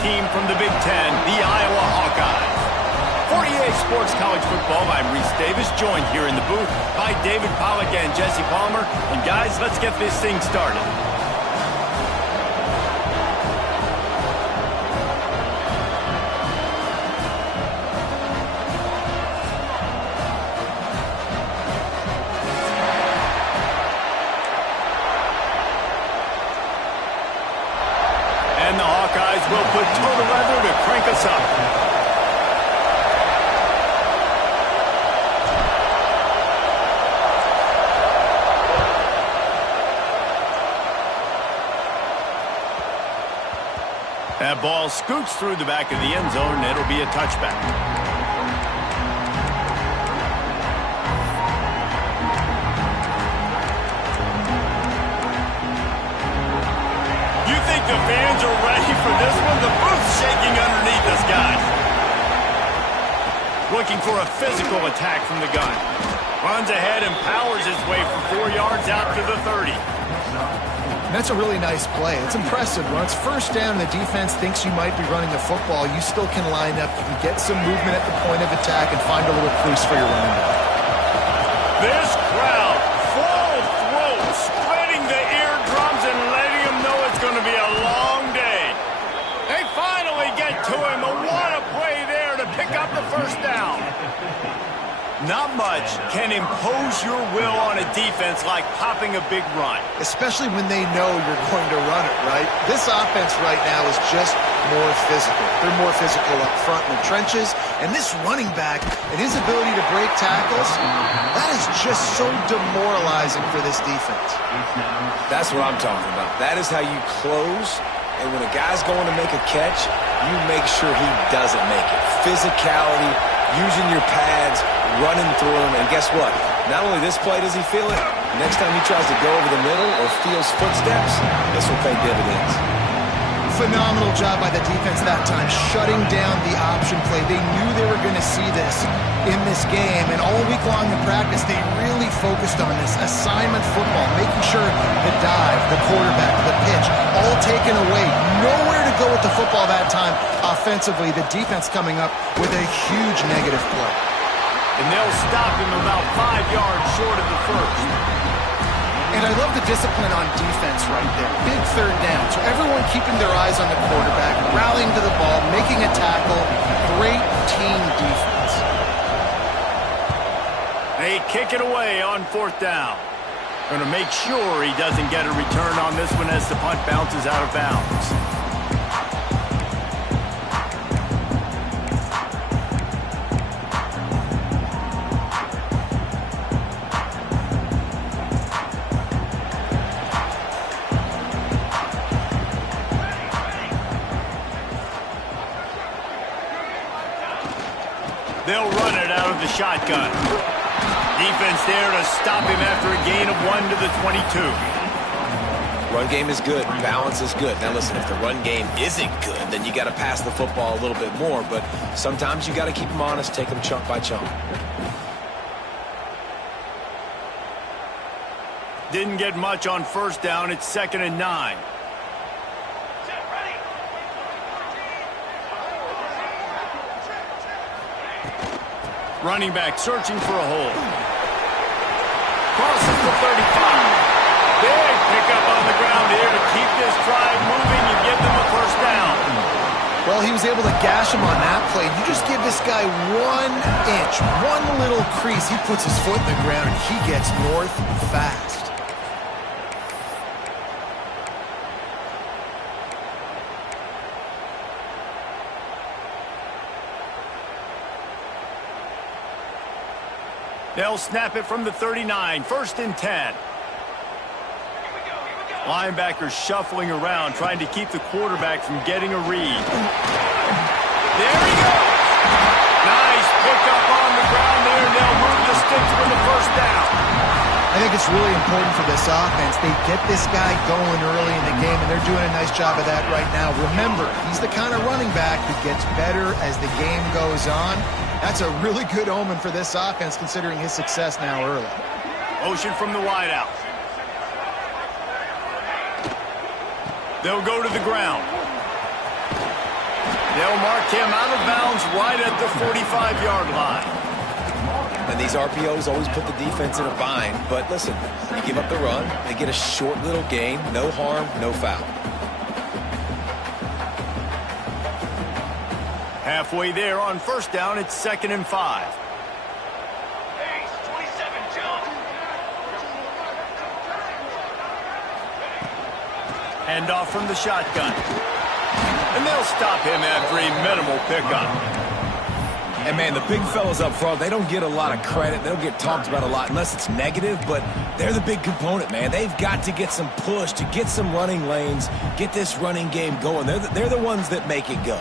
team from the Big Ten, the Iowa Hawkeyes. For EA Sports College Football, I'm Reese Davis, joined here in the booth by David Pollack and Jesse Palmer. And guys, let's get this thing started. And the Hawkeyes will put total leather to crank us up. That ball scoots through the back of the end zone, and it'll be a touchback. You think the fans are ready for this one? The booth's shaking underneath us, guys. Looking for a physical attack from the gun. Runs ahead and powers his way for 4 yards out to the 30. That's a really nice play. It's impressive. When it's first down and the defense thinks you might be running the football, you still can line up. You can get some movement at the point of attack and find a little crease for your running back. This crowd, full throat, splitting the eardrums and letting them know it's going to be a long day. They finally get to him. What a play there to pick up the first down. Not much can impose your will on a defense like popping a big run. Especially when they know you're going to run it, right? This offense right now is just more physical. They're more physical up front in the trenches. And this running back and his ability to break tackles, that is just so demoralizing for this defense. That's what I'm talking about. That is how you close. And when a guy's going to make a catch, you make sure he doesn't make it. Physicality, using your pads, running through him, and guess what? Not only this play does he feel it, next time he tries to go over the middle or feels footsteps, this will pay dividends. Phenomenal job by the defense that time, shutting down the option play. They knew they were going to see this in this game, and all week long in practice, they really focused on this assignment football, making sure the dive, the quarterback, the pitch, all taken away. Nowhere to go with the football that time offensively. The defense coming up with a huge negative play. And they'll stop him about 5 yards short of the first. And I love the discipline on defense right there. Big third down. So everyone keeping their eyes on the quarterback, rallying to the ball, making a tackle. Great team defense. They kick it away on fourth down. Going to make sure he doesn't get a return on this one as the punt bounces out of bounds. They'll run it out of the shotgun. Defense there to stop him after a gain of 1 to the 22. Run game is good. Balance is good. Now listen, if the run game isn't good, then you got to pass the football a little bit more. But sometimes you got to keep them honest, take them chunk by chunk. Didn't get much on first down. It's 2nd and 9. Running back searching for a hole. Crosses the 35. Big pickup on the ground here to keep this drive moving and give them a first down. Well, he was able to gash him on that play. You just give this guy 1 inch, one little crease. He puts his foot in the ground and he gets north fast. They'll snap it from the 39, 1st and 10. Linebackers shuffling around, trying to keep the quarterback from getting a read. There he goes. Nice pickup on the ground there, and they'll move the sticks for the first down. I think it's really important for this offense. They get this guy going early in the game, and they're doing a nice job of that right now. Remember, he's the kind of running back who gets better as the game goes on. That's a really good omen for this offense, considering his success now early. Motion from the wideout. They'll go to the ground. They'll mark him out of bounds right at the 45-yard line. And these RPOs always put the defense in a bind. But listen, you give up the run, they get a short little gain, no harm, no foul. Halfway there on first down, it's 2nd and 5. Hand off from the shotgun. And they'll stop him after a minimal pickup. And, man, the big fellas up front, they don't get a lot of credit. They don't get talked about a lot unless it's negative, but they're the big component, man. They've got to get some push, to get some running lanes, get this running game going. They're the ones that make it go.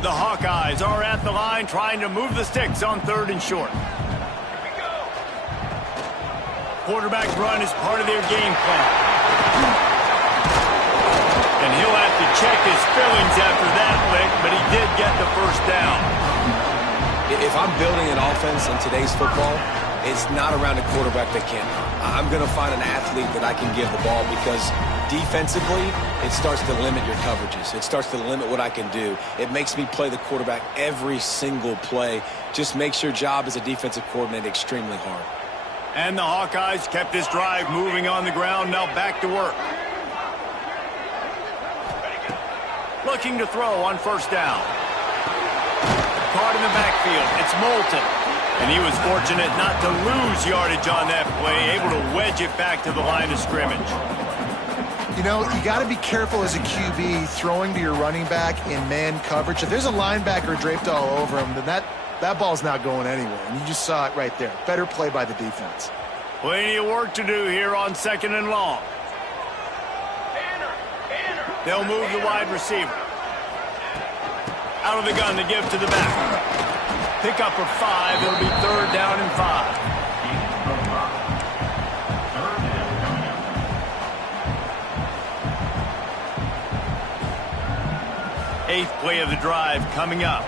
The Hawkeyes are at the line trying to move the sticks on 3rd and short. Quarterback run is part of their game plan. And he'll have to check his feelings after that lick, but he did get the first down. If I'm building an offense in today's football, it's not around a quarterback that can't run. I'm going to find an athlete that I can give the ball because defensively, it starts to limit your coverages. It starts to limit what I can do. It makes me play the quarterback every single play. Just makes your job as a defensive coordinator extremely hard. And the Hawkeyes kept this drive moving on the ground, now back to work. Looking to throw on first down. Caught in the backfield. It's Moulton. And he was fortunate not to lose yardage on that play, able to wedge it back to the line of scrimmage. You know, you got to be careful as a QB throwing to your running back in man coverage. If there's a linebacker draped all over him, then that ball's not going anywhere. And you just saw it right there. Better play by the defense. Plenty of work to do here on 2nd and long. They'll move the wide receiver. Out of the gun to give to the back. Pick up of 5. It'll be 3rd down and 5. Eighth play of the drive coming up.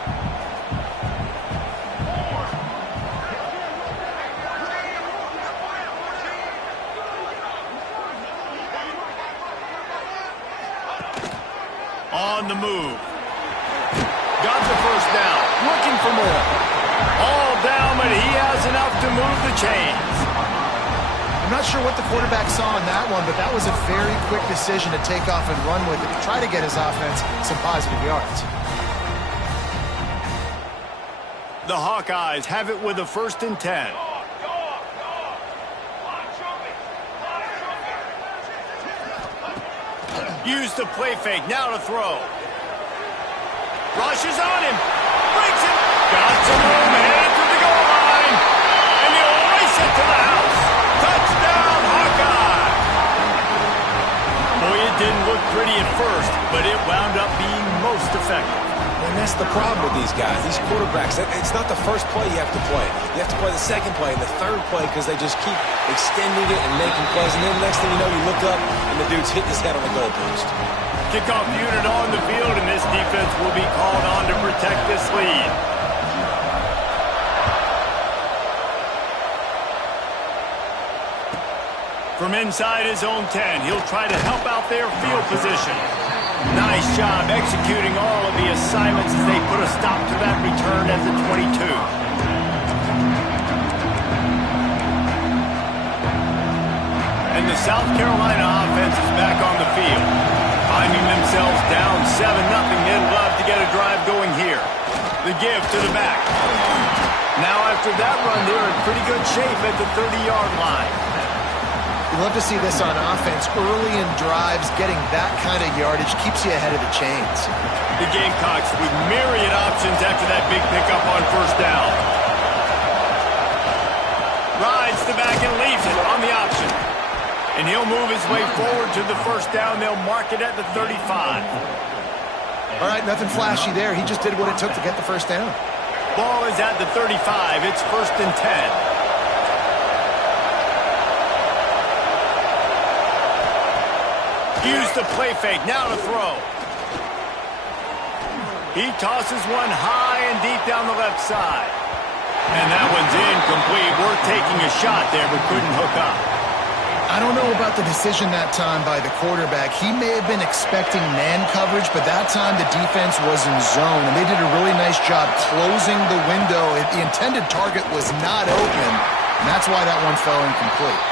On the move. Got the first down. Looking for more. All down, but he has enough to move the chains. I'm not sure what the quarterback saw in that one, but that was a very quick decision to take off and run with it to try to get his offense some positive yards. The Hawkeyes have it with a 1st and 10. Use the play fake, now to throw. Rushes on him. Breaks it. Got some room headed to the goal line. And he'll race it to the house. Touchdown, Hawkeye. Boy, it didn't look pretty at first, but it wound up being most effective. And that's the problem with these guys, these quarterbacks. It's not the first play you have to play. You have to play the second play and the third play because they just keep extending it and making plays. And then the next thing you know, you look up and the dude's hitting his head on the goalpost. Kickoff unit on the field, and this defense will be called on to protect this lead. From inside his own 10, he'll try to help out their field position. Nice job executing all of the assignments as they put a stop to that return at the 22. And the South Carolina offense is back on the field. Finding themselves down 7-0, they'd love to get a drive going here. The give to the back. Now after that run, they're in pretty good shape at the 30-yard line. You love to see this on offense. Early in drives, getting that kind of yardage keeps you ahead of the chains. The Gamecocks with myriad options after that big pickup on first down. Rides the back and leaves it on the option. And he'll move his way forward to the first down. They'll mark it at the 35. All right, nothing flashy there. He just did what it took to get the first down. Ball is at the 35. It's 1st and 10. Use the play fake, now to throw. He tosses one high and deep down the left side. And that one's incomplete. Worth taking a shot there, but couldn't hook up. I don't know about the decision that time by the quarterback. He may have been expecting man coverage, but that time the defense was in zone, and they did a really nice job closing the window. The intended target was not open, and that's why that one fell incomplete.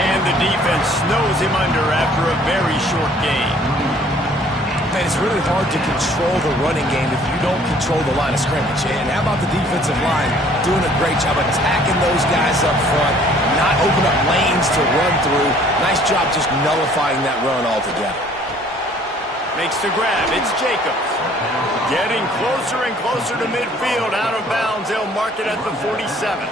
And the defense snows him under after a very short game. Man, it's really hard to control the running game if you don't control the line of scrimmage. And how about the defensive line doing a great job attacking those guys up front, not open up lanes to run through. Nice job just nullifying that run altogether. Makes the grab. It's Jacobs. Getting closer and closer to midfield. Out of bounds. They'll mark it at the 47.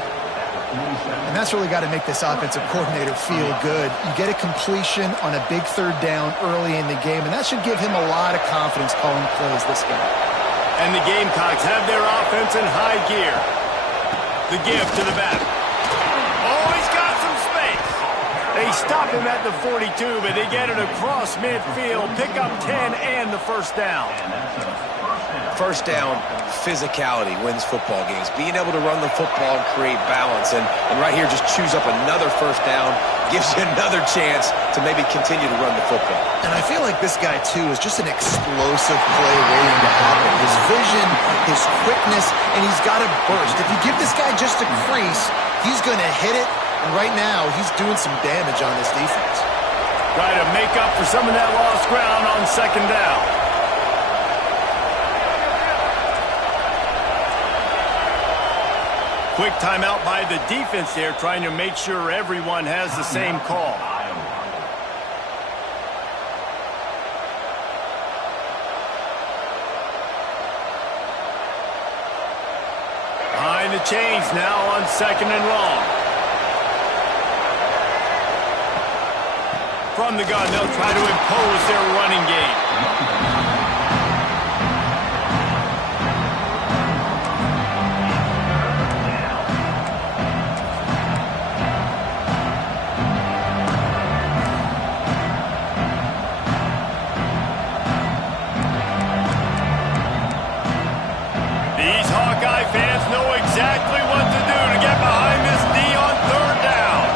And that's really got to make this offensive coordinator feel good. You get a completion on a big third down early in the game, and that should give him a lot of confidence calling plays this game. And the Gamecocks have their offense in high gear. The give to the back. Oh, he's got some space. They stop him at the 42, but they get it across midfield. Pick up 10 and the first down. First down, physicality wins football games. Being able to run the football and create balance. And right here, just choose up another first down, gives you another chance to maybe continue to run the football. And I feel like this guy, too, is just an explosive play waiting to happen. His vision, his quickness, and he's got a burst. If you give this guy just a crease, he's going to hit it. And right now, he's doing some damage on this defense. Try to make up for some of that lost ground on second down. Quick timeout by the defense there, trying to make sure everyone has the same call. Behind the chains now on second and long. From the gun, they'll try to impose their running game. Fans know exactly what to do to get behind this D on third down.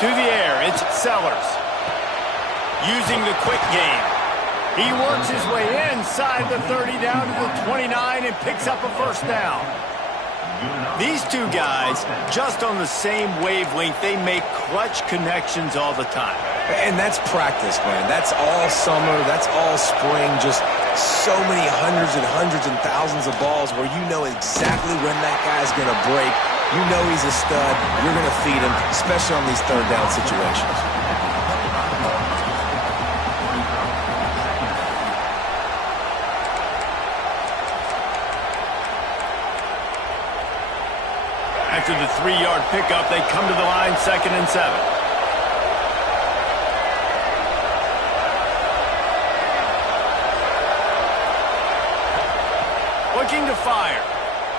To the air, it's Sellers. Using the quick game. He works his way inside the 30 down to the 29 and picks up a first down. These two guys, just on the same wavelength, they make clutch connections all the time. And that's practice, man. That's all summer. That's all spring. Just so many hundreds and thousands of balls where you know exactly when that guy's going to break. You know he's a stud. You're going to feed him, especially on these third down situations. After the 3-yard pickup, they come to the line, 2nd and 7. Looking to fire.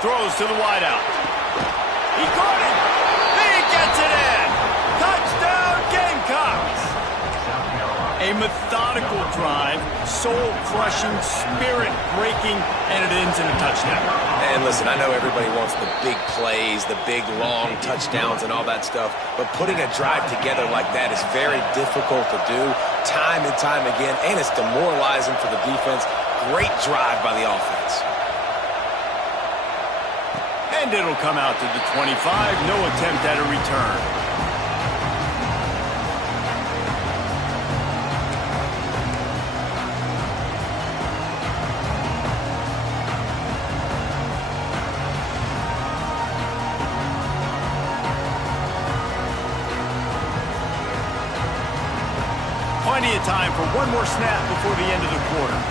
Throws to the wideout. He caught it. He gets it in. Touchdown, Gamecocks. A methodical drive, soul-crushing, spirit-breaking, and it ends in a touchdown. And listen, I know everybody wants the big plays, the big, long touchdowns and all that stuff, but putting a drive together like that is very difficult to do time and time again, and it's demoralizing for the defense. Great drive by the offense. And it'll come out to the 25. No attempt at a return. Plenty of time for one more snap before the end of the quarter.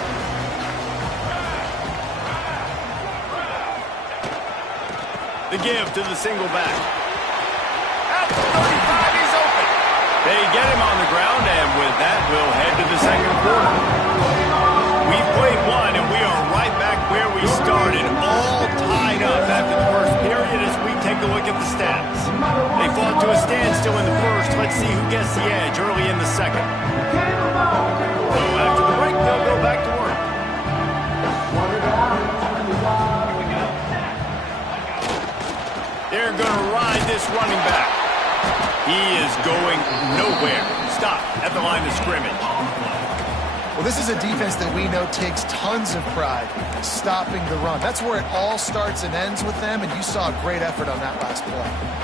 The give to the single back. At the 35, he's open. They get him on the ground, and with that, we'll head to the second quarter. We've played one, and we are right back where we started, all tied up after the first period as we take a look at the stats. They fought to a standstill in the first. Let's see who gets the edge early in the second. So after the break, they'll go back to work. They're going to ride this running back. He is going nowhere. Stop at the line of scrimmage. Well, this is a defense that we know takes tons of pride stopping the run. That's where it all starts and ends with them, and you saw a great effort on that last play.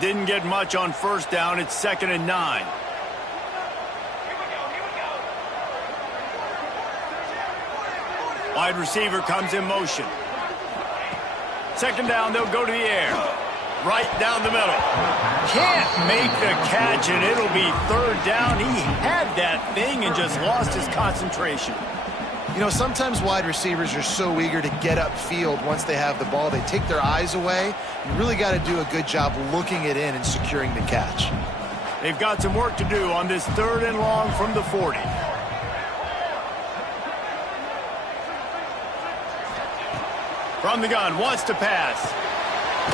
Didn't get much on first down. It's 2nd and 9. Wide receiver comes in motion. 2nd down, they'll go to the air. Right down the middle. Can't make the catch, and it'll be 3rd down. He had that thing and just lost his concentration. You know, sometimes wide receivers are so eager to get upfield once they have the ball. They take their eyes away. You really got to do a good job looking it in and securing the catch. They've got some work to do on this 3rd and long from the 40. From the gun, wants to pass.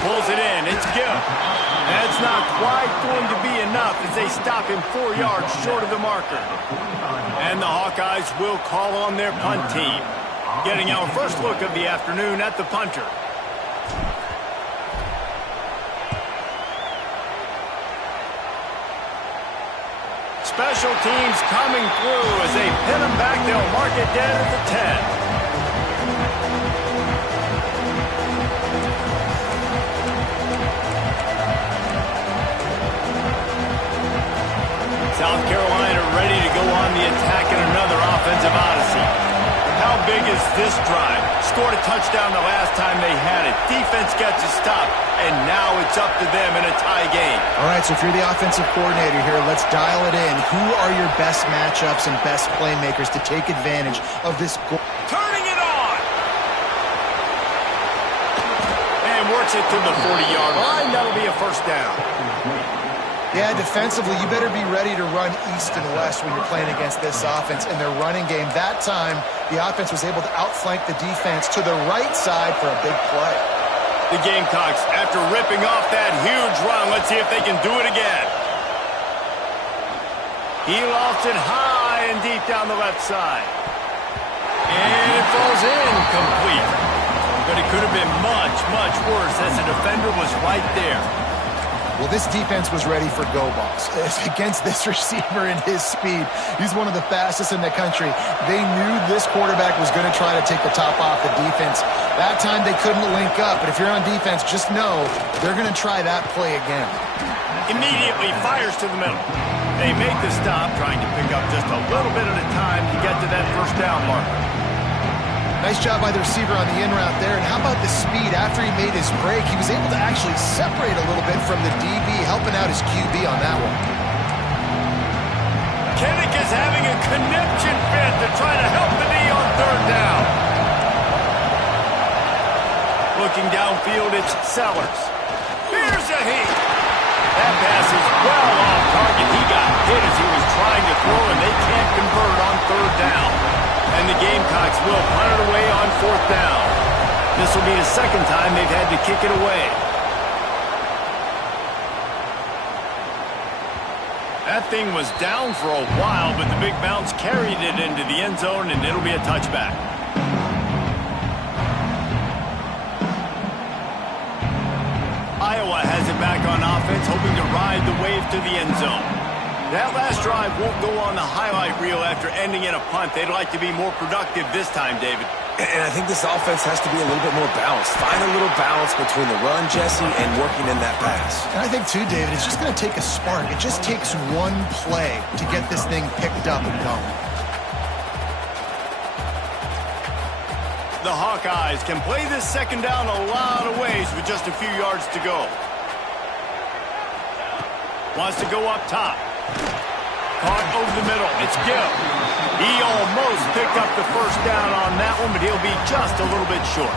Pulls it in. It's Gill. That's not quite going to be enough as they stop him 4 yards short of the marker. And the Hawkeyes will call on their punt team. Getting our first look of the afternoon at the punter. Special teams coming through as they pin him back. They'll mark it dead at the 10. South Carolina ready to go on the attack in another offensive odyssey. How big is this drive? Scored a touchdown the last time they had it. Defense gets a stop, and now it's up to them in a tie game. All right, so if you're the offensive coordinator here, let's dial it in. Who are your best matchups and best playmakers to take advantage of this goal? Turning it on! And works it to the 40-yard line. That'll be a 1st down. Yeah, defensively, you better be ready to run east and west when you're playing against this offense in their running game. That time, the offense was able to outflank the defense to the right side for a big play. The Gamecocks, after ripping off that huge run, let's see if they can do it again. He lofts it high and deep down the left side. And it falls in complete. But it could have been much, much worse as the defender was right there. Well, this defense was ready for go balls. Against this receiver and his speed, he's one of the fastest in the country. They knew this quarterback was going to try to take the top off the defense. That time they couldn't link up, but if you're on defense, just know they're going to try that play again. Immediately fires to the middle. They make the stop, trying to pick up just a little bit at a time to get to that 1st down marker. Nice job by the receiver on the in route there. And how about the speed? After he made his break, he was able to actually separate a little bit from the DB, helping out his QB on that one. Kinnick is having a conniption fit to try to help the knee on 3rd down. Looking downfield, it's Sellers. Here's a heat. That pass is well off target. He got hit as he was trying to throw, and they can't convert on 3rd down. And the Gamecocks will punt it away on 4th down. This will be the 2nd time they've had to kick it away. That thing was down for a while, but the big bounce carried it into the end zone, and it'll be a touchback. Iowa has it back on offense, hoping to ride the wave to the end zone. That last drive won't go on the highlight reel after ending in a punt. They'd like to be more productive this time, David. And I think this offense has to be a little bit more balanced. Find a little balance between the run, Jesse, and working in that pass. And I think, too, David, it's just going to take a spark. It just takes one play to get this thing picked up and going. The Hawkeyes can play this 2nd down a lot of ways with just a few yards to go. Wants to go up top. Caught over the middle. It's Gill. He almost picked up the 1st down on that one, but he'll be just a little bit short.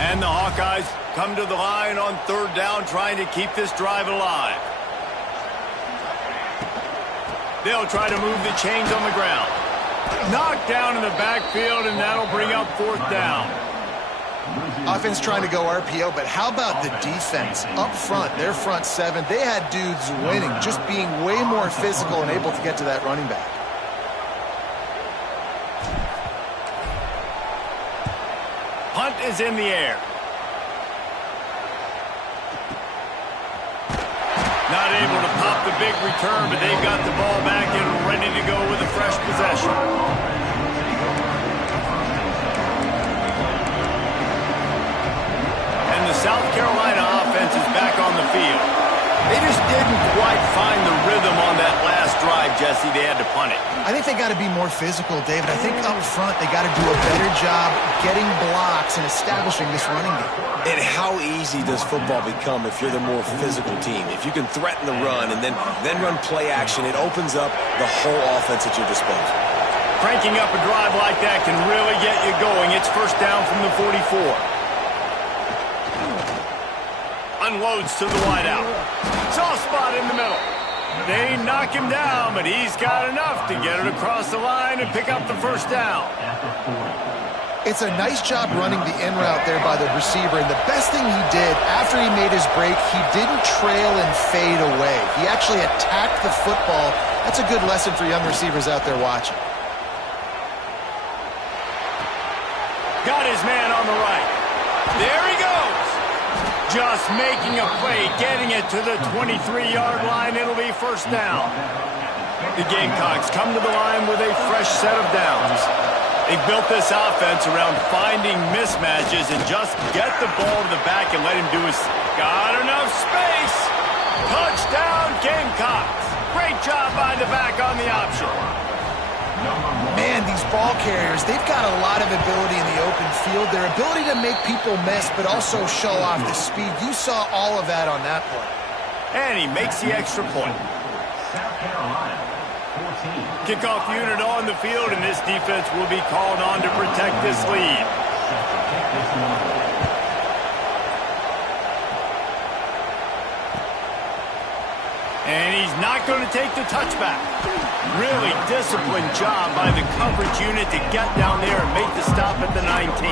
And the Hawkeyes come to the line on 3rd down, trying to keep this drive alive. They'll try to move the chains on the ground. Knocked down in the backfield, and that'll bring up 4th down. Offense trying to go RPO, but how about the defense up front? Their front 7, they had dudes winning, just being way more physical and able to get to that running back. Punt is in the air. Not able to pop the big return, but they've got the ball back and ready to go with a fresh possession. South Carolina offense is back on the field. They just didn't quite find the rhythm on that last drive, Jesse. They had to punt it. I think they got to be more physical, David. I think up front they got to do a better job getting blocks and establishing this running game. And how easy does football become if you're the more physical team? If you can threaten the run and then run play action, it opens up the whole offense at your disposal. Cranking up a drive like that can really get you going. It's 1st down from the 44. Unloads to the wideout. Soft spot in the middle. They knock him down, but he's got enough to get it across the line and pick up the 1st down. It's a nice job running the in route there by the receiver, and the best thing he did after he made his break, he didn't trail and fade away. He actually attacked the football. That's a good lesson for young receivers out there watching. Got his man on the right. There he goes. Just making a play, getting it to the 23-yard line. It'll be 1st down. The Gamecocks come to the line with a fresh set of downs. They built this offense around finding mismatches and just get the ball to the back and let him do his thing. Got enough space. Touchdown, Gamecocks. Great job by the back on the option. Man, these ball carriers, they've got a lot of ability in the open field. Their ability to make people miss, but also show off the speed. You saw all of that on that play. And he makes the extra point. Kickoff unit on the field, and this defense will be called on to protect this lead. And he's not going to take the touchback. Really disciplined job by the coverage unit to get down there and make the stop at the 19.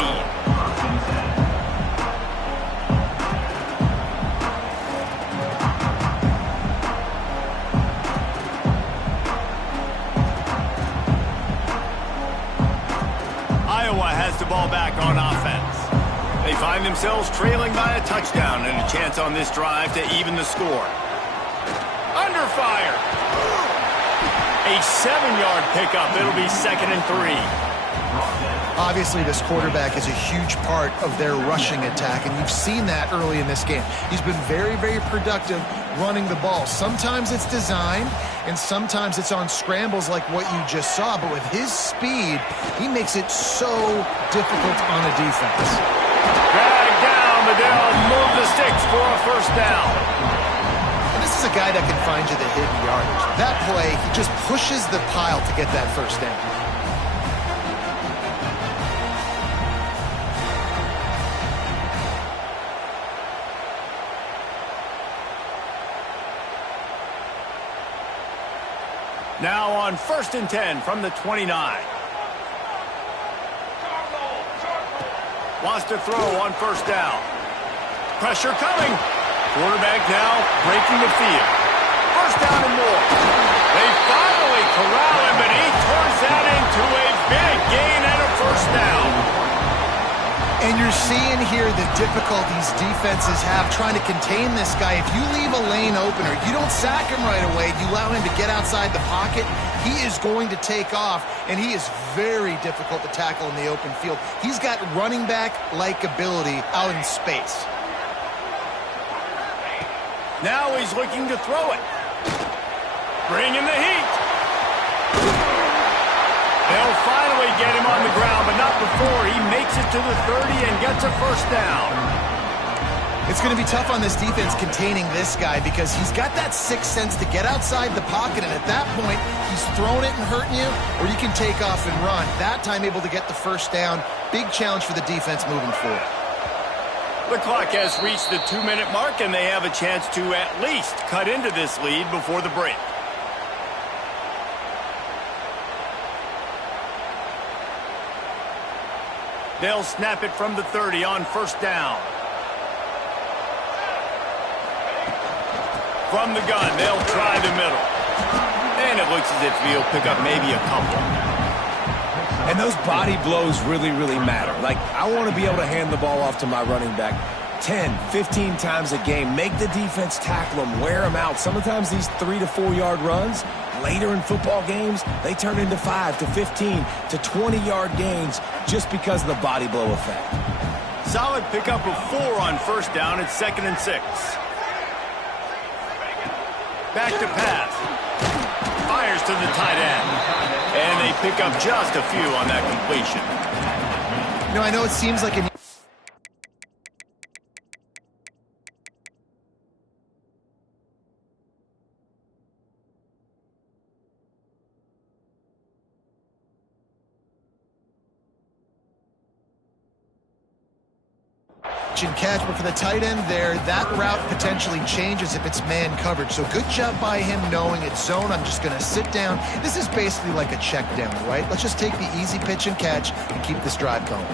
Iowa has the ball back on offense. They find themselves trailing by a touchdown and a chance on this drive to even the score. Under fire. A 7-yard pickup. It'll be 2nd and 3. Obviously, this quarterback is a huge part of their rushing attack, and you've seen that early in this game. He's been very, very productive running the ball. Sometimes it's designed, and sometimes it's on scrambles like what you just saw. But with his speed, he makes it so difficult on a defense. Dragged down, but they'll move the sticks for a 1st down. This is a guy that can find you the hidden yardage. That play, he just pushes the pile to get that 1st down. Now on 1st and 10 from the 29. Wants to throw on 1st down. Pressure coming. Quarterback now breaking the field. 1st down and more. They finally corral him, but he turns that into a big gain and a 1st down. And you're seeing here the difficulties defenses have trying to contain this guy. If you leave a lane open or you don't sack him right away, you allow him to get outside the pocket, he is going to take off, and he is very difficult to tackle in the open field. He's got running back-like ability out in space. Now he's looking to throw it. Bringing the heat. They'll finally get him on the ground, but not before he makes it to the 30 and gets a 1st down. It's going to be tough on this defense containing this guy because he's got that sixth sense to get outside the pocket, and at that point, he's throwing it and hurting you, or you can take off and run. That time able to get the 1st down. Big challenge for the defense moving forward. The clock has reached the 2-minute mark, and they have a chance to at least cut into this lead before the break. They'll snap it from the 30 on first down. From the gun, they'll try the middle. And it looks as if he'll pick up maybe a couple. And those body blows really, really matter. Like, I want to be able to hand the ball off to my running back 10, 15 times a game. Make the defense tackle them, wear them out. Sometimes these 3 to 4 yard runs, later in football games, they turn into 5 to 15 to 20 yard gains just because of the body blow effect. Solid pickup of 4 on first down. It's 2nd and 6. Back to pass. Fires to the tight end. And they pick up just a few on that completion. You know, I know it seems like an and catch, but for the tight end there, that route potentially changes if it's man coverage. So good job by him knowing it's zone. I'm just going to sit down. This is basically like a check down, right? Let's just take the easy pitch and catch and keep this drive going.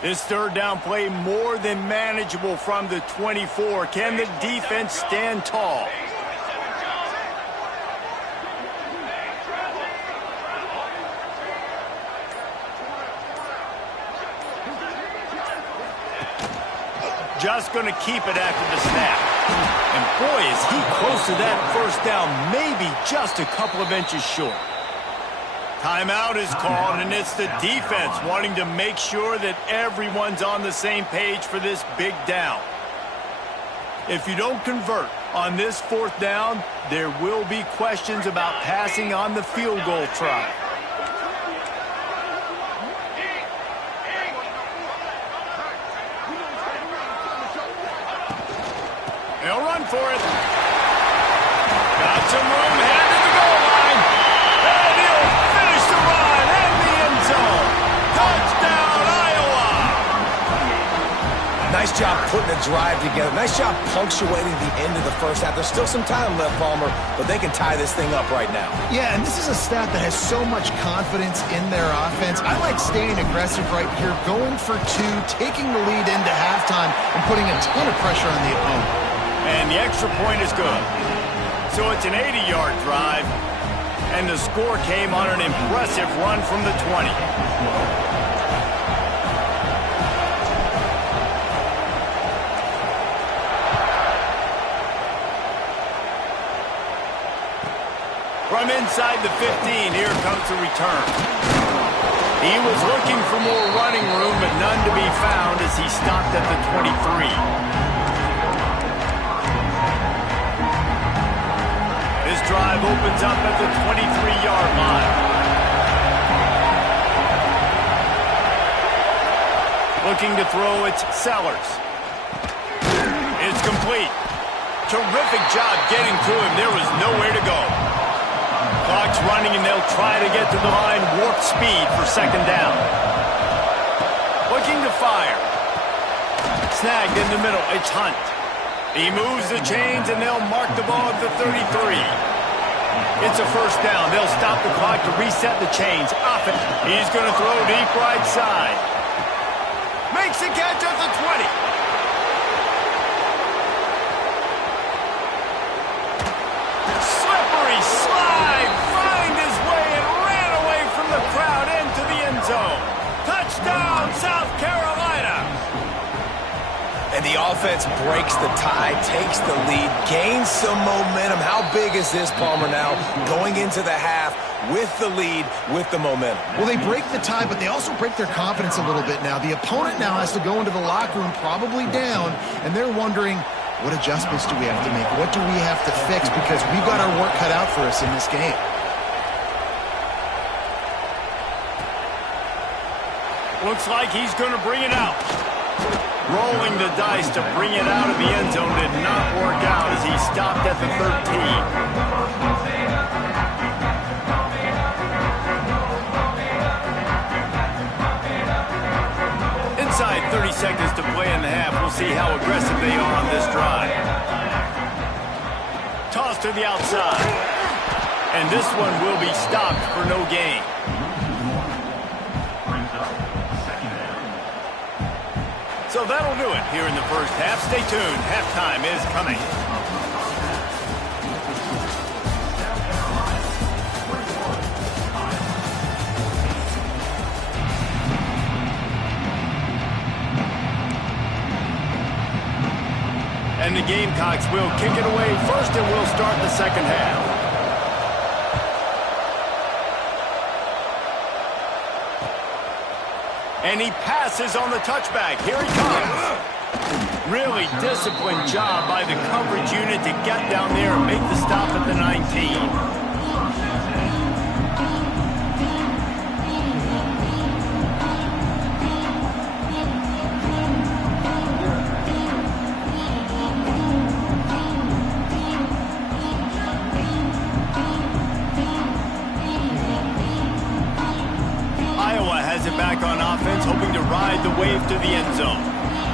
This third down play more than manageable from the 24. Can the defense stand tall? Just going to keep it after the snap. And boy, is he close to that first down, maybe just a couple of inches short. Timeout is called, and it's the defense wanting to make sure that everyone's on the same page for this big down. If you don't convert on this 4th down, there will be questions about passing on the field goal try. They'll run for it. Got some room, headed to the goal line. And he'll finish the run in the end zone. Touchdown, Iowa. Nice job putting a drive together. Nice job punctuating the end of the first half. There's still some time left, Palmer, but they can tie this thing up right now. Yeah, and this is a staff that has so much confidence in their offense. I like staying aggressive right here, going for 2, taking the lead into halftime, and putting a ton of pressure on the opponent. And the extra point is good. So it's an 80-yard drive, and the score came on an impressive run from the 20. From inside the 15, here comes the return. He was looking for more running room, but none to be found as he stopped at the 23. This drive opens up at the 23-yard line. Looking to throw, it's Sellers. It's complete. Terrific job getting to him. There was nowhere to go. Clock's running, and they'll try to get to the line. Warp speed for 2nd down. Looking to fire. Snagged in the middle. It's Hunt. He moves the chains, and they'll mark the ball at the 33. It's a first down. They'll stop the clock to reset the chains. Off it. He's going to throw deep right side. Makes the catch at the 20. Slippery slide. Find his way and ran away from the crowd into the end zone. Touchdown, South Carolina. And the offense breaks the tie, takes the lead, gains some momentum. How big is this, Palmer, now going into the half with the lead, with the momentum? Well, they break the tie, but they also break their confidence a little bit now. The opponent now has to go into the locker room probably down, and they're wondering, what adjustments do we have to make? What do we have to fix? Because we've got our work cut out for us in this game. Looks like he's going to bring it out. Rolling the dice to bring it out of the end zone did not work out as he stopped at the 13. Inside 30 seconds to play in the half. We'll see how aggressive they are on this drive. Toss to the outside. And this one will be stopped for no gain. So that'll do it here in the first half. Stay tuned. Halftime is coming. And the Gamecocks will kick it away first, and we'll start the second half. And he passes on the touchback. Here he comes. Really disciplined job by the coverage unit to get down there and make the stop at the 19. Back on offense, hoping to ride the wave to the end zone.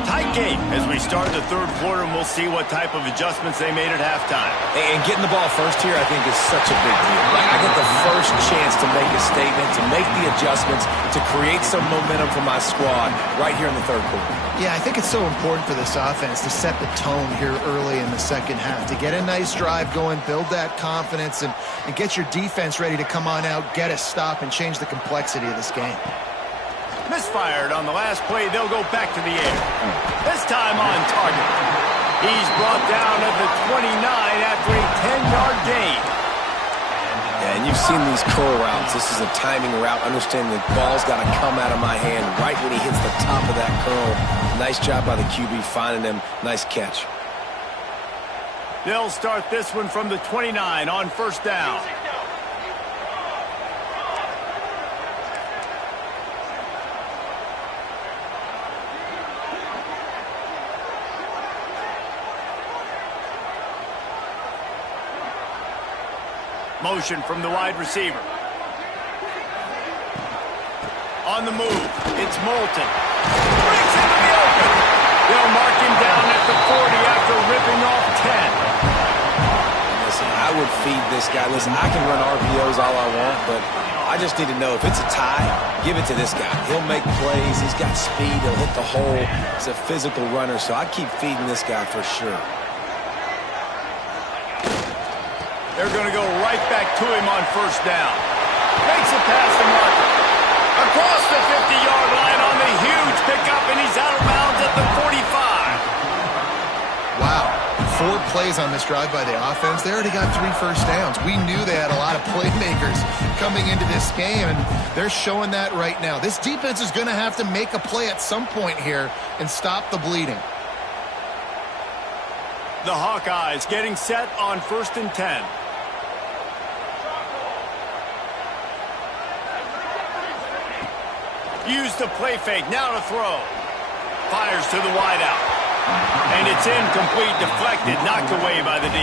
Tight game as we start the third quarter, and we'll see what type of adjustments they made at halftime. And getting the ball first here, I think, is such a big deal. I get the first chance to make a statement, to make the adjustments, to create some momentum for my squad right here in the third quarter. Yeah, I think it's so important for this offense to set the tone here early in the second half, to get a nice drive going, build that confidence, and get your defense ready to come on out, get a stop, and change the complexity of this game. Misfired on the last play. They'll go back to the air. This time on target. He's brought down at the 29 after a 10-yard gain. Yeah, and you've seen these curl routes. This is a timing route. Understanding the ball's got to come out of my hand right when he hits the top of that curl. Nice job by the QB finding him. Nice catch. They'll start this one from the 29 on first down. Motion from the wide receiver. On the move, it's Moulton. Brings into the open. They'll mark him down at the 40 after ripping off 10. Listen, I would feed this guy. Listen, I can run RPOs all I want, but I just need to know if it's a tie, give it to this guy. He'll make plays. He's got speed. He'll hit the hole. He's a physical runner, so I keep feeding this guy for sure. They're going to go right back to him on first down. Makes it past the marker. Across the 50-yard line on the huge pickup, and he's out of bounds at the 45. Wow. 4 plays on this drive by the offense. They already got 3 first downs. We knew they had a lot of playmakers coming into this game, and they're showing that right now. This defense is going to have to make a play at some point here and stop the bleeding. The Hawkeyes getting set on first and 10. Use the play fake, now to throw. Fires to the wideout. And it's incomplete, deflected, knocked away by the D.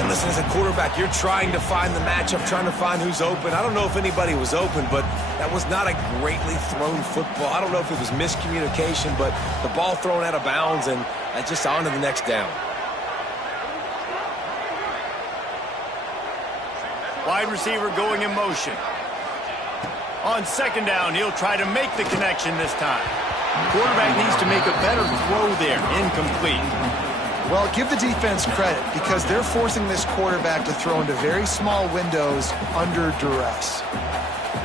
And listen, as a quarterback, you're trying to find the matchup, trying to find who's open. I don't know if anybody was open, but that was not a greatly thrown football. I don't know if it was miscommunication, but the ball thrown out of bounds and just on to the next down. Wide receiver going in motion. On second down, he'll try to make the connection this time. Quarterback needs to make a better throw there. Incomplete. Well, give the defense credit because they're forcing this quarterback to throw into very small windows under duress.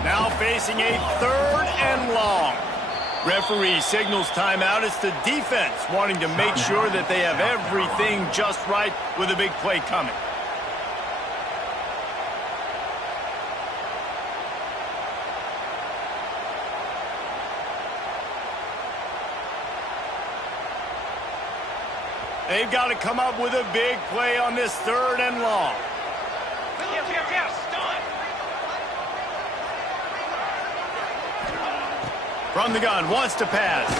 Now facing a third and long. Referee signals timeout. It's the defense wanting to make sure that they have everything just right with a big play coming. They've got to come up with a big play on this third and long. From the gun, wants to pass.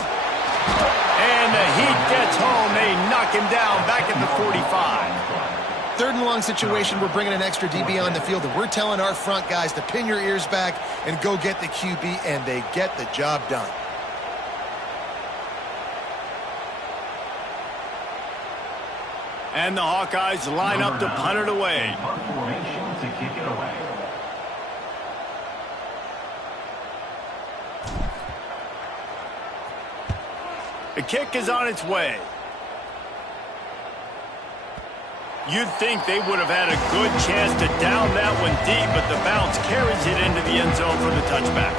And the heat gets home. They knock him down back at the 45. Third and long situation, we're bringing an extra DB on the field, and we're telling our front guys to pin your ears back and go get the QB, and they get the job done. And the Hawkeyes line up to punt it away. The kick is on its way. You'd think they would have had a good chance to down that one deep, but the bounce carries it into the end zone for the touchback.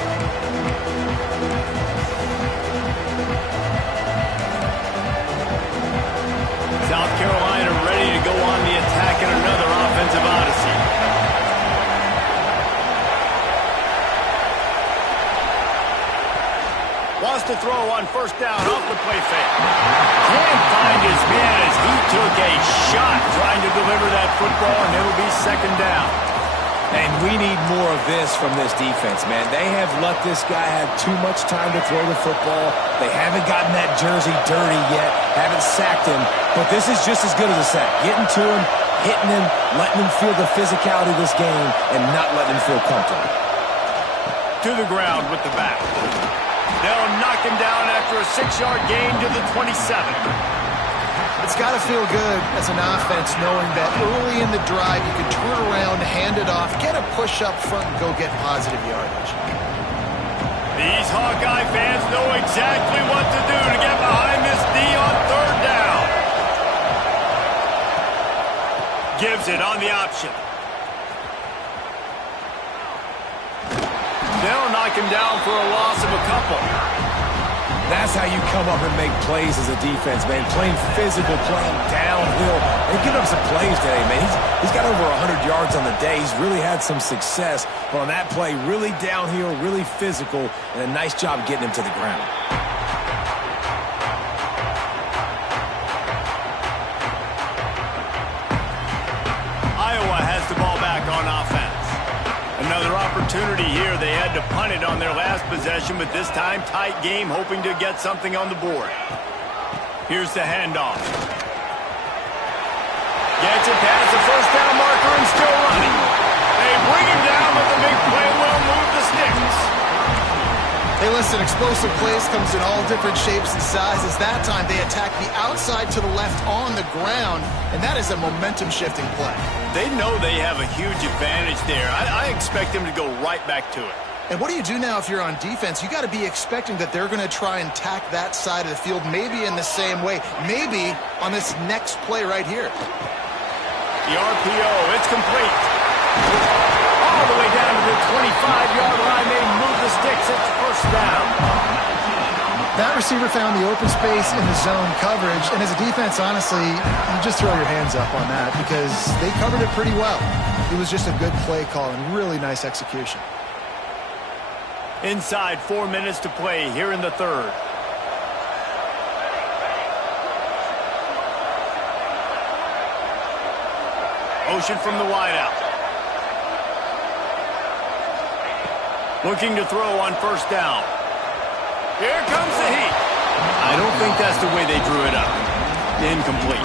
South Carolina ready to go on the attack in another offensive odyssey. Wants to throw on first down off the play fake. Can't find his man as he took a shot trying to deliver that football, and it'll be second down. And we need more of this from this defense, man. They have let this guy have too much time to throw the football. They haven't gotten that jersey dirty yet, haven't sacked him. But this is just as good as a sack. Getting to him, hitting him, letting him feel the physicality of this game, and not letting him feel comfortable. To the ground with the back. They'll knock him down after a 6-yard gain to the 27. It's got to feel good as an offense knowing that early in the drive you can turn around, hand it off, get a push up front, and go get positive yardage. These Hawkeye fans know exactly what to do to get behind this D on third down. Gives it on the option. They'll knock him down for a loss of a couple. That's how you come up and make plays as a defense, man. Playing physical, playing downhill. They've given up some plays today, man. He's got over 100 yards on the day. He's really had some success. But on that play, really downhill, really physical, and a nice job getting him to the ground. Iowa has the ball back on offense. Another opportunity here. They had to punt it on their last possession, but this time tight game, hoping to get something on the board. Here's the handoff. Gets it past the first down marker and still running. They bring him down with the big play. Will move the sticks. Hey, listen, explosive plays comes in all different shapes and sizes. That time they attack the outside to the left on the ground, and that is a momentum-shifting play. They know they have a huge advantage there. I expect them to go right back to it. And what do you do now if you're on defense? You got to be expecting that they're going to try and tack that side of the field, maybe in the same way, maybe on this next play right here. The RPO, it's complete. All the way down to the 25-yard line. They move the sticks. It's first down. That receiver found the open space in the zone coverage, and as a defense, honestly, you just throw your hands up on that because they covered it pretty well. It was just a good play call and really nice execution. Inside 4 minutes to play here in the third. Motion from the wideout. Looking to throw on first down. Here comes the heat. I don't think that's the way they drew it up. Incomplete.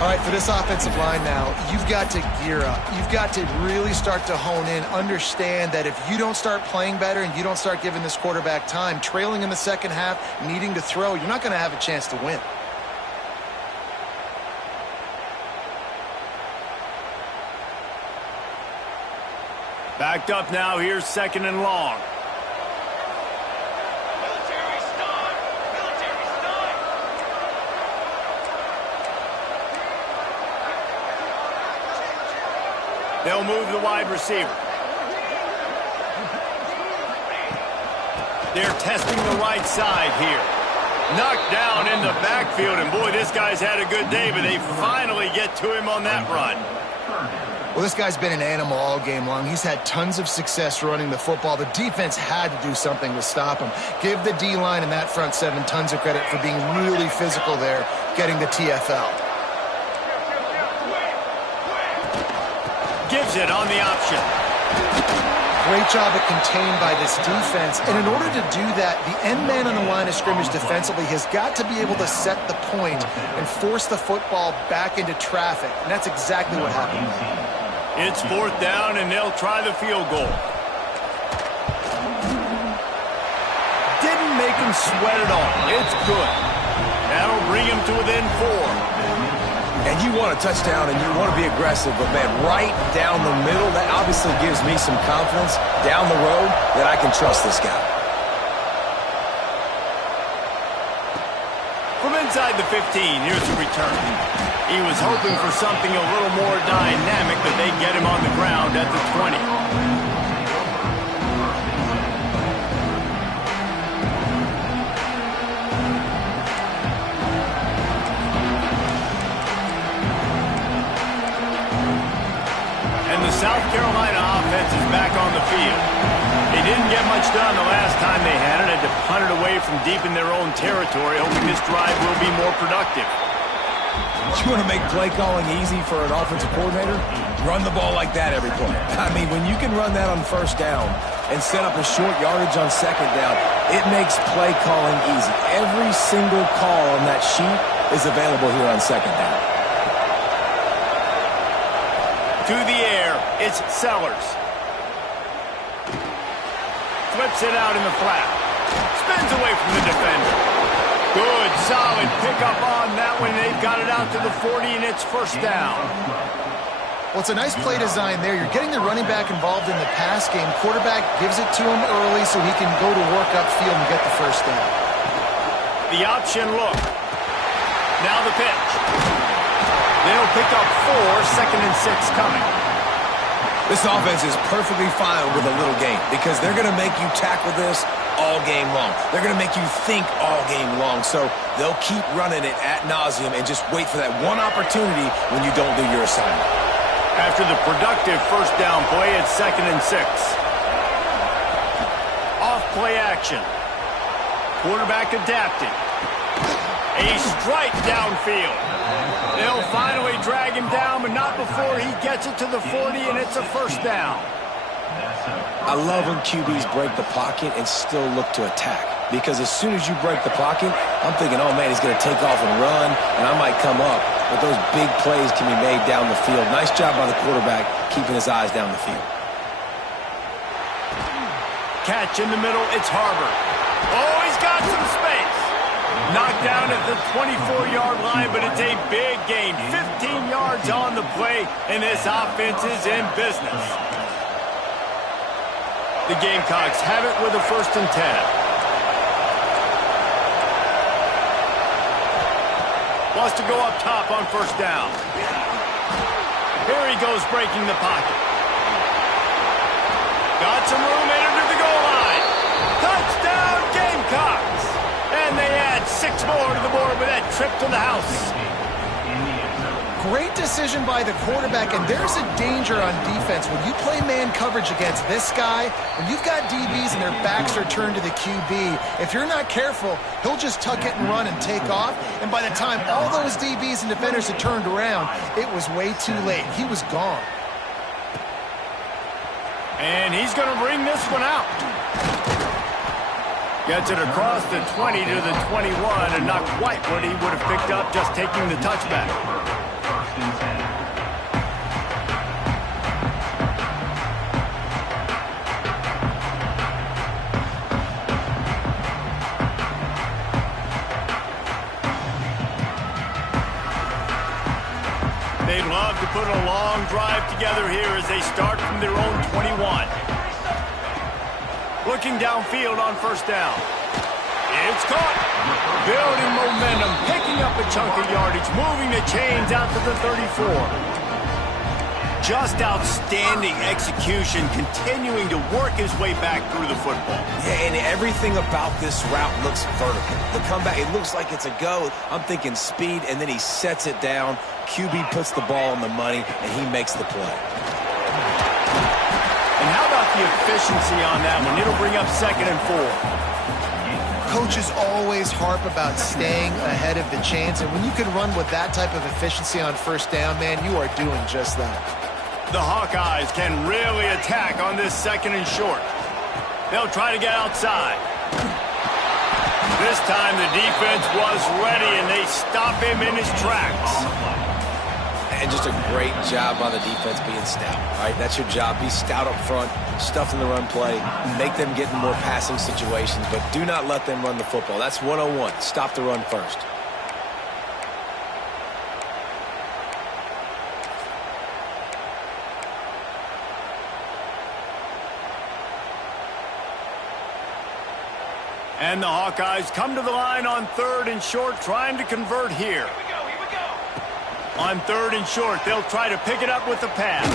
All right, for this offensive line now, you've got to gear up. You've got to really start to hone in, understand that if you don't start playing better and you don't start giving this quarterback time, trailing in the second half, needing to throw, you're not going to have a chance to win. Backed up now, here's second and long. They'll move the wide receiver. They're testing the right side here. Knocked down in the backfield, and boy, this guy's had a good day, but they finally get to him on that run. Well, this guy's been an animal all game long. He's had tons of success running the football. The defense had to do something to stop him. Give the D-line and that front seven tons of credit for being really physical there, getting the TFL. Gives it on the option. Great job at contained by this defense. And in order to do that, the end man on the line of scrimmage defensively has got to be able to set the point and force the football back into traffic. And that's exactly what happened. It's fourth down, and they'll try the field goal. Didn't make him sweat at all. It's good. That'll bring him to within 4. And you want a touchdown and you want to be aggressive, but, man, right down the middle, that obviously gives me some confidence down the road that I can trust this guy. From inside the 15, here's the return. He was hoping for something a little more dynamic, but they get him on the ground at the 20. And the South Carolina offense is back on the field. They didn't get much done the last time they had it. Had to punt it away from deep in their own territory, hoping this drive will be more productive. You want to make play calling easy for an offensive coordinator? Run the ball like that every play. I mean, when you can run that on first down and set up a short yardage on second down, it makes play calling easy. Every single call on that sheet is available here on second down. To the air, it's Sellers. Flips it out in the flat. Spins away from the defender. Good, solid pickup on that one. They've got it out to the 40, and it's first down. Well, it's a nice play design there. You're getting the running back involved in the pass game. Quarterback gives it to him early so he can go to work upfield and get the first down. The option look. Now the pitch. They'll pick up 4, 2nd and 6 coming. This offense is perfectly fine with a little game because they're going to make you tackle this all game long. They're going to make you think all game long. So they'll keep running it ad nauseum and just wait for that one opportunity when you don't do your assignment. After the productive first down play, it's 2nd and 6. Off play action. Quarterback adapting. A strike downfield. They'll finally drag him down, but not before he gets it to the 40, and it's a first down. I love when QBs break the pocket and still look to attack. Because as soon as you break the pocket, I'm thinking, oh, man, he's going to take off and run, and I might come up. But those big plays can be made down the field. Nice job by the quarterback keeping his eyes down the field. Catch in the middle, it's Harbor. Oh, he's got some space. Knocked down at the 24-yard line, but it's a big gain. 15 yards on the play, and this offense is in business. The Gamecocks have it with a 1st and 10. Wants to go up top on first down. Here he goes breaking the pocket. Got some room, entered to the goal line. Touchdown, Gamecocks! And they add 6 more to the board with that trip to the house. Great decision by the quarterback, and there's a danger on defense. When you play man coverage against this guy, when you've got DBs and their backs are turned to the QB, if you're not careful, he'll just tuck it and run and take off. And by the time all those DBs and defenders had turned around, it was way too late. He was gone. And he's going to bring this one out. Gets it across the 20 to the 21, and not quite what he would have picked up just taking the touchback. They'd love to put a long drive together here as they start from their own 21. Looking downfield on first down. It's caught. Building momentum, picking up a chunk of yardage, moving the chains out to the 34. Just outstanding execution, continuing to work his way back through the football. Yeah, and everything about this route looks vertical. The comeback, it looks like it's a go. I'm thinking speed, and then he sets it down. QB puts the ball on the money, and he makes the play. And how about the efficiency on that one? It'll bring up 2nd and 4. Coaches always harp about staying ahead of the chains, and when you can run with that type of efficiency on first down, man, you are doing just that. The Hawkeyes can really attack on this 2nd and short. They'll try to get outside. This time the defense was ready, and they stop him in his tracks. And just a great job by the defense being stout. All right, that's your job. Be stout up front, stuff in the run play, make them get in more passing situations, but do not let them run the football. That's 101. Stop the run first. And the Hawkeyes come to the line on 3rd and short, trying to convert here. On 3rd and short, they'll try to pick it up with the pass.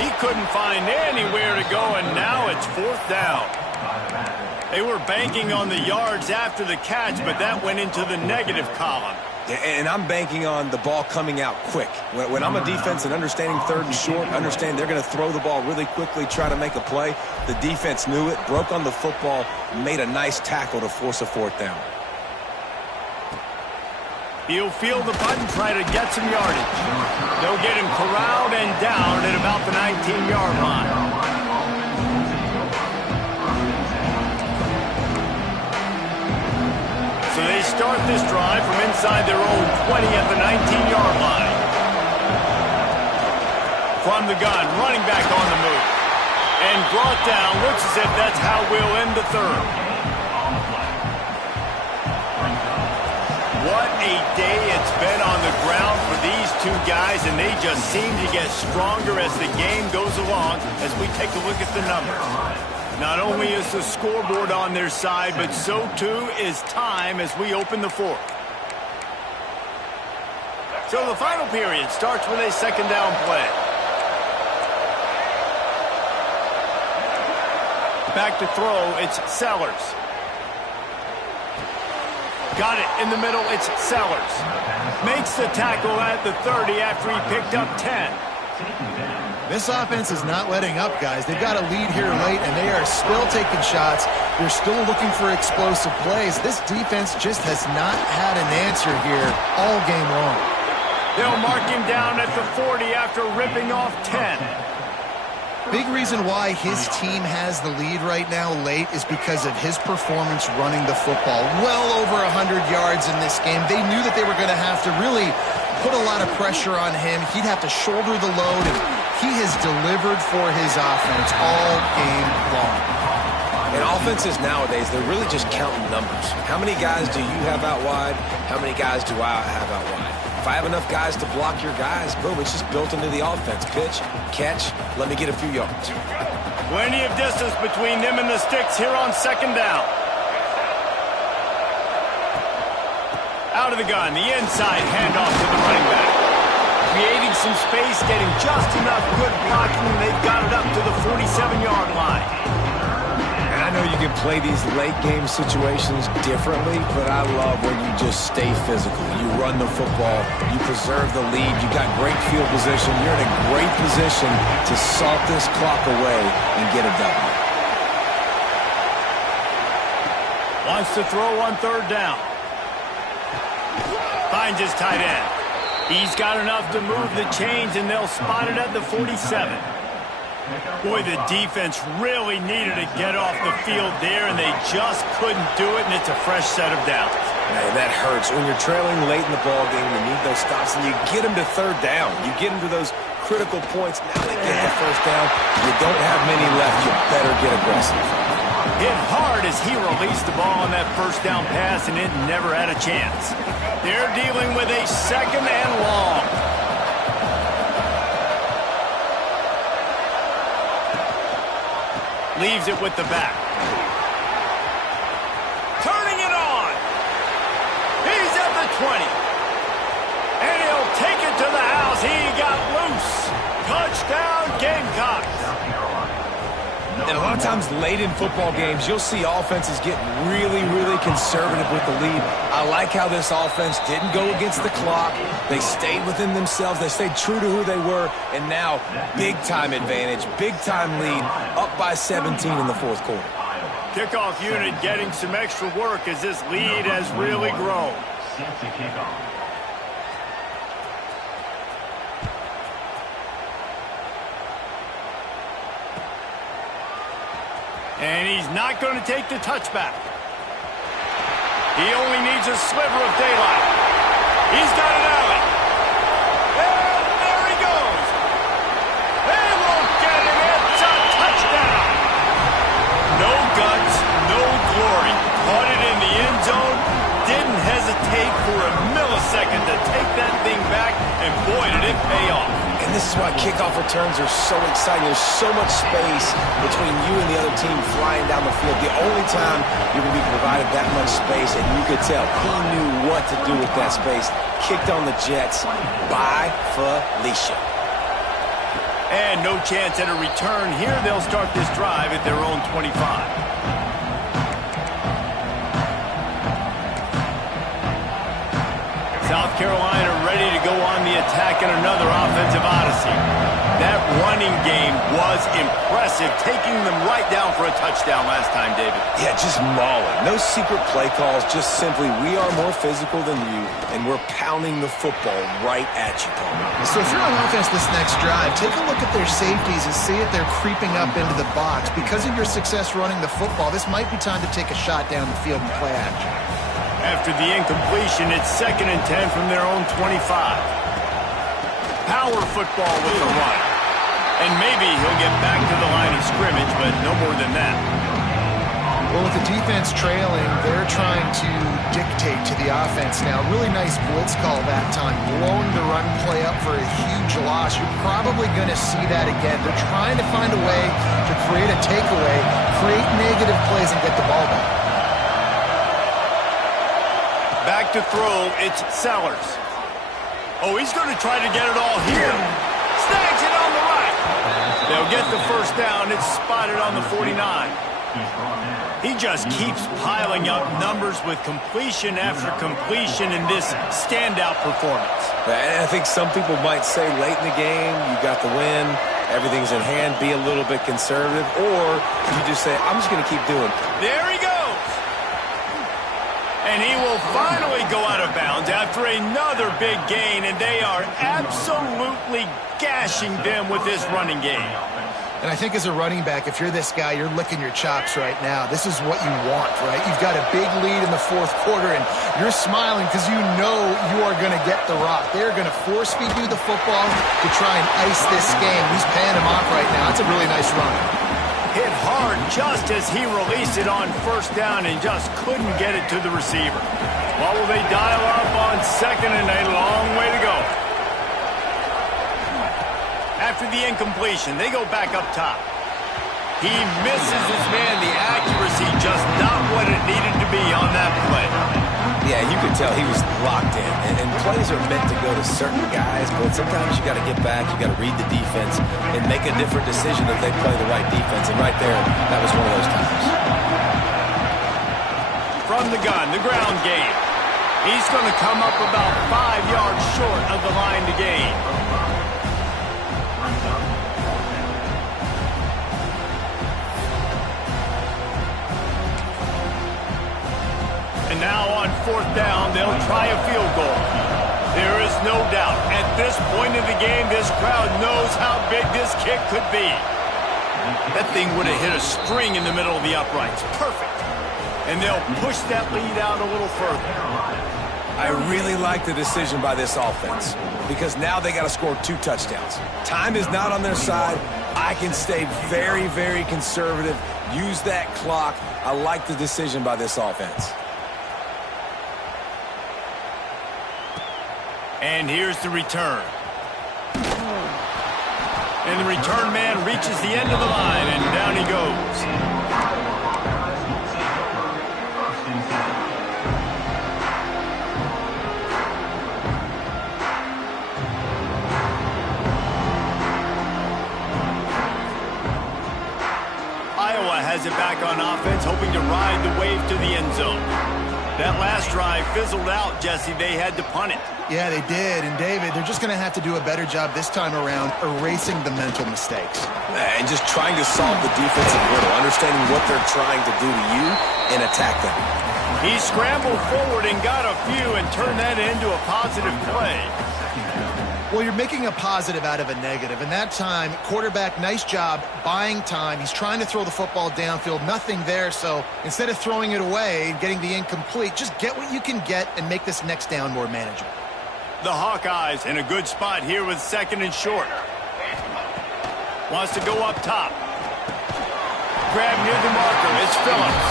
He couldn't find anywhere to go, and now it's 4th down. They were banking on the yards after the catch, but that went into the negative column. Yeah, and I'm banking on the ball coming out quick. When I'm a defense and understanding 3rd and short, understand they're going to throw the ball really quickly, try to make a play. The defense knew it, broke on the football, made a nice tackle to force a 4th down. He'll field the punt and try to get some yardage. They'll get him corralled and down at about the 19-yard line. So they start this drive from inside their own 20 at the 19-yard line. From the gun, running back on the move. And brought down, looks as if that's how we'll end the 3rd. What a day it's been on the ground for these two guys, and they just seem to get stronger as the game goes along as we take a look at the numbers. Not only is the scoreboard on their side, but so too is time as we open the 4th. So the final period starts with a 2nd down play. Back to throw, it's Sellers. Got it in the middle, it's Sellers. Makes the tackle at the 30 after he picked up 10. This offense is not letting up, guys. They've got a lead here late, and they are still taking shots. They're still looking for explosive plays. This defense just has not had an answer here all game long. They'll mark him down at the 40 after ripping off 10. Big reason why his team has the lead right now late is because of his performance running the football. Well over 100 yards in this game. They knew that they were going to have to really put a lot of pressure on him. He'd have to shoulder the load, and he has delivered for his offense all game long. And offenses nowadays, they're really just counting numbers. How many guys do you have out wide? How many guys do I have out wide? If I have enough guys to block your guys, boom, it's just built into the offense. Pitch, catch, let me get a few yards. Plenty of distance between them and the sticks here on 2nd down. Out of the gun, the inside handoff to the running back. Creating some space, getting just enough good blocking, and they've got it up to the 47-yard line. And I know you can play these late-game situations differently, but I love when you just stay physical. You run the football, you preserve the lead, you got great field position, you're in a great position to salt this clock away and get a W. Wants to throw on 3rd down. Finds his tight end. He's got enough to move the chains, and they'll spot it at the 47. Boy, the defense really needed to get off the field there, and they just couldn't do it, and it's a fresh set of downs. Man, that hurts. When you're trailing late in the ball game, you need those stops, and you get them to 3rd down. You get them to those critical points. Now they get the 1st down. You don't have many left. You better get aggressive. Hit hard as he released the ball on that 1st down pass, and it never had a chance. They're dealing with a 2nd and long. Leaves it with the back. Turning it on. He's at the 20. And he'll take it to the house. He got loose. Touchdown, Gamecocks. And a lot of times late in football games, you'll see offenses get really, really conservative with the lead. I like how this offense didn't go against the clock. They stayed within themselves. They stayed true to who they were. And now, big-time advantage, big-time lead, up by 17 in the 4th quarter. Kickoff unit getting some extra work as this lead has really grown. Set to kick off. And he's not going to take the touchback. He only needs a sliver of daylight. He's got an alley. And there he goes. They won't get him. It's a touchdown. No guts, no glory. Caught it in the end zone. Didn't hesitate for a millisecond to take that thing back. And boy, did it pay off. And this is why kickoff returns are so exciting. There's so much space between you and the other team flying down the field. The only time you're going to be provided that much space, and you could tell he knew what to do with that space. Kicked on the Jets by Felicia. And no chance at a return here. They'll start this drive at their own 25. South Carolina ready to go on the attack in another offensive odyssey. That running game was impressive, taking them right down for a touchdown last time, David. Yeah, just mauling. No secret play calls, just simply we are more physical than you, and we're pounding the football right at you, Paul. So if you're on offense this next drive, take a look at their safeties and see if they're creeping up into the box. Because of your success running the football, this might be time to take a shot down the field and play action. After the incompletion, it's 2nd and 10 from their own 25. Power football with the run. And maybe he'll get back to the line of scrimmage, but no more than that. Well, with the defense trailing, they're trying to dictate to the offense now. Really nice blitz call that time, blowing the run play up for a huge loss. You're probably going to see that again. They're trying to find a way to create a takeaway, create negative plays, and get the ball back. Back to throw, it's Sellers. Oh, he's going to try to get it all here. Snags it on the right. They'll get the first down. It's spotted on the 49. He just keeps piling up numbers with completion after completion in this standout performance. And I think some people might say late in the game, you got the win, everything's in hand, be a little bit conservative, or you just say, I'm just going to keep doing. There he goes. And he will finally go out of bounds after another big gain, and they are absolutely gashing them with this running game. And I think as a running back, if you're this guy, you're licking your chops right now. This is what you want, right? You've got a big lead in the 4th quarter, and you're smiling because you know you are going to get the rock. They're going to force feed you the football to try and ice this game. He's paying him off right now. It's a really nice run. Hit hard just as he released it on 1st down and just couldn't get it to the receiver. What will they dial up on 2nd and a long way to go? After the incompletion, they go back up top. He misses his man. The accuracy just not what it needed to be on that play. Yeah, you could tell he was locked in. And plays are meant to go to certain guys, but sometimes you got to get back, you got to read the defense, and make a different decision if they play the right defense. And right there, that was one of those times. From the gun, the ground game. He's going to come up about 5 yards short of the line to gain. And now on 4th down, they'll try a field goal. There is no doubt, at this point in the game, this crowd knows how big this kick could be. That thing would have hit a string in the middle of the uprights. Perfect. And they'll push that lead out a little further. I really like the decision by this offense because now they got to score 2 touchdowns. Time is not on their side. I can stay very, very conservative, use that clock. I like the decision by this offense. And here's the return. And the return man reaches the end of the line, and down he goes. Iowa has it back on offense, hoping to ride the wave to the end zone. That last drive fizzled out, Jesse. They had to punt it. Yeah, they did. And, David, they're just going to have to do a better job this time around erasing the mental mistakes. And just trying to solve the defensive riddle, understanding what they're trying to do to you and attack them. He scrambled forward and got a few and turned that into a positive play. Well, you're making a positive out of a negative. And that time, quarterback, nice job, buying time. He's trying to throw the football downfield. Nothing there. So instead of throwing it away and getting the incomplete, just get what you can get and make this next down more manageable. The Hawkeyes in a good spot here with 2nd and short. Wants to go up top. Grab near the marker. It's Phillips.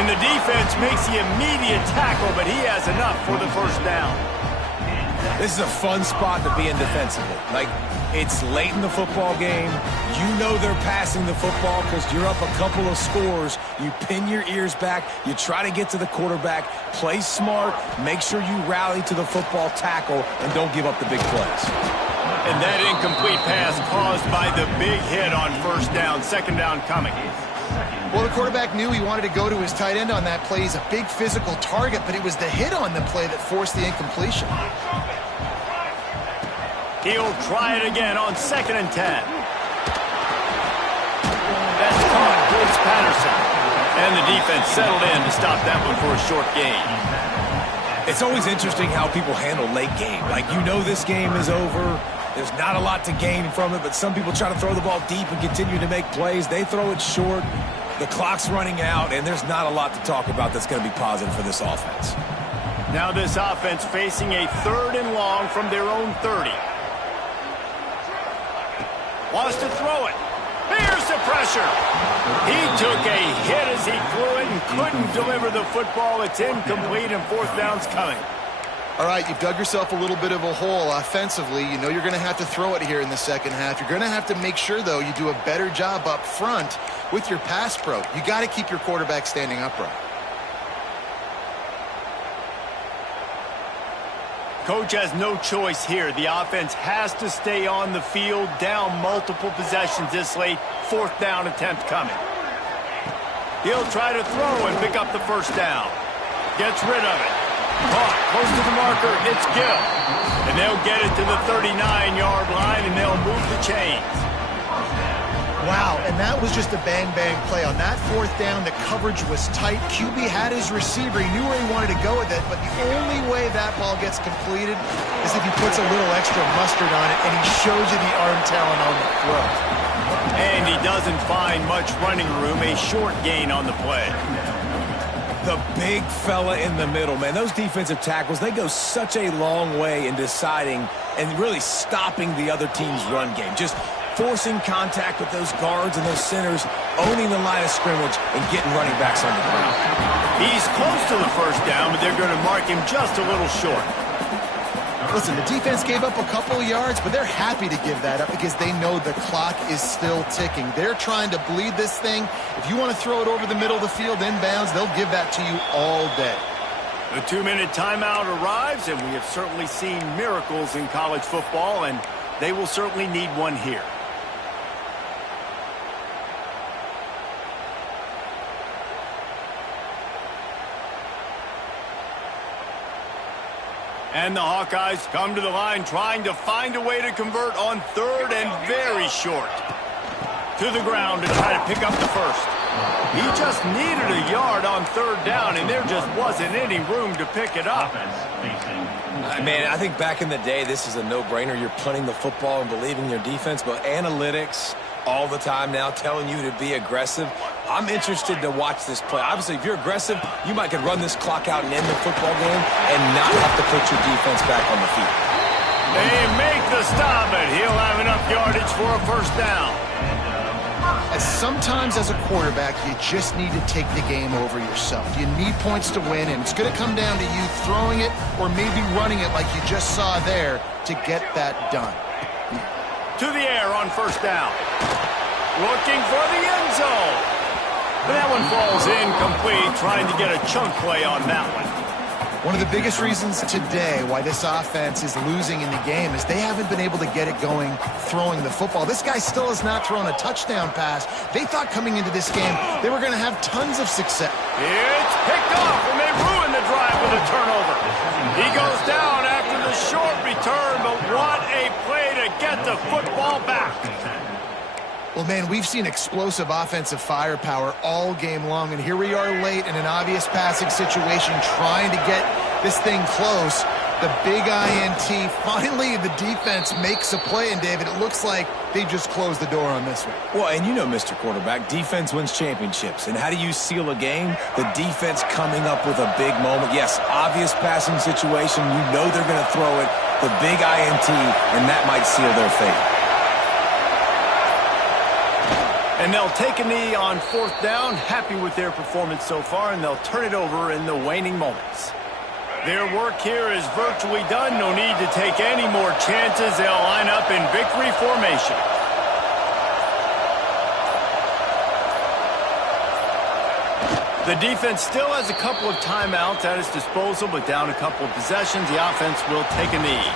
And the defense makes the immediate tackle, but he has enough for the first down. This is a fun spot to be in defensively. Like, it's late in the football game. You know they're passing the football because you're up a couple of scores. You pin your ears back. You try to get to the quarterback. Play smart. Make sure you rally to the football tackle and don't give up the big plays. And that incomplete pass caused by the big hit on first down. Second down coming. Well, the quarterback knew he wanted to go to his tight end on that play. He's a big physical target, but it was the hit on the play that forced the incompletion. He'll try it again on 2nd and 10. That's caught. It's Patterson. And the defense settled in to stop that one for a short gain. It's always interesting how people handle late game. Like, you know this game is over. There's not a lot to gain from it, but some people try to throw the ball deep and continue to make plays. They throw it short. The clock's running out, and there's not a lot to talk about that's going to be positive for this offense. Now this offense facing a 3rd and long from their own 30. Wants to throw it. Here's the pressure. He took a hit as he threw it and couldn't deliver the football. It's incomplete and 4th down's coming. All right, you've dug yourself a little bit of a hole offensively. You know you're going to have to throw it here in the second half. You're going to have to make sure, though, you do a better job up front with your pass pro. You got to keep your quarterback standing upright. Coach has no choice here. The offense has to stay on the field, down multiple possessions this late. 4th down attempt coming. He'll try to throw and pick up the first down. Gets rid of it. Caught close to the marker. It's Gill. And they'll get it to the 39-yard line, and they'll move the chains. Wow, and that was just a bang-bang play. On that 4th down, the coverage was tight. QB had his receiver. He knew where he wanted to go with it, but the only way that ball gets completed is if he puts a little extra mustard on it, and he shows you the arm talent on the throw. And he doesn't find much running room. A short gain on the play. The big fella in the middle, man. Those defensive tackles, they go such a long way in deciding and really stopping the other team's run game. Just forcing contact with those guards and those centers, owning the line of scrimmage, and getting running backs on the ground. He's close to the first down, but they're going to mark him just a little short. Listen, the defense gave up a couple of yards, but they're happy to give that up because they know the clock is still ticking. They're trying to bleed this thing. If you want to throw it over the middle of the field inbounds, they'll give that to you all day. The 2-minute timeout arrives, and we have certainly seen miracles in college football, and they will certainly need one here. And the Hawkeyes come to the line trying to find a way to convert on 3rd and very short. To the ground to try to pick up the first. He just needed a yard on 3rd down, and there just wasn't any room to pick it up. Man, I think back in the day, this is a no-brainer. You're punting the football and believing in your defense, but analytics all the time now telling you to be aggressive. I'm interested to watch this play. Obviously, if you're aggressive, you might could run this clock out and end the football game and not have to put your defense back on the field. They make the stop, and he'll have enough yardage for a first down. Sometimes as a quarterback, you just need to take the game over yourself. You need points to win, and it's going to come down to you throwing it or maybe running it like you just saw there to get that done. To the air on first down. Looking for the end zone. But that one falls incomplete, trying to get a chunk play on that one. One of the biggest reasons today why this offense is losing in the game is they haven't been able to get it going throwing the football. This guy still has not thrown a touchdown pass. They thought coming into this game they were going to have tons of success. It's picked off, and they ruin the drive with a turnover. He goes down after the short return, but what a play to get the football back. Well, man, we've seen explosive offensive firepower all game long, and here we are late in an obvious passing situation trying to get this thing close. The big INT, finally the defense makes a play, and David, it looks like they just closed the door on this one. Well, and you know, Mr. Quarterback, defense wins championships. And how do you seal a game? The defense coming up with a big moment. Yes, obvious passing situation. You know they're going to throw it. The big INT, and that might seal their fate. And they'll take a knee on fourth down, happy with their performance so far, and they'll turn it over in the waning moments. Their work here is virtually done. No need to take any more chances. They'll line up in victory formation. The defense still has a couple of timeouts at its disposal, but down a couple of possessions, the offense will take a knee.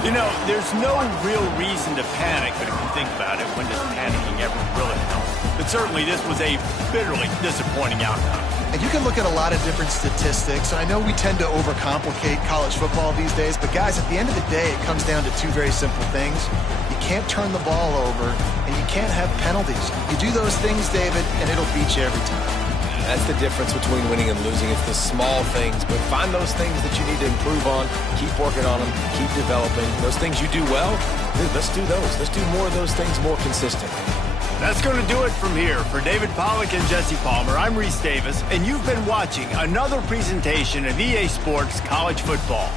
You know, there's no real reason to panic, but if you think about it, when does panicking ever really help? But certainly this was a bitterly disappointing outcome. And you can look at a lot of different statistics. I know we tend to overcomplicate college football these days, but guys, at the end of the day, it comes down to two very simple things. You can't turn the ball over, and you can't have penalties. You do those things, David, and it'll beat you every time. That's the difference between winning and losing. It's the small things, but find those things that you need to improve on. Keep working on them. Keep developing. Those things you do well, dude, let's do those. Let's do more of those things more consistent. That's going to do it from here. For David Pollack and Jesse Palmer, I'm Reese Davis, and you've been watching another presentation of EA Sports College Football.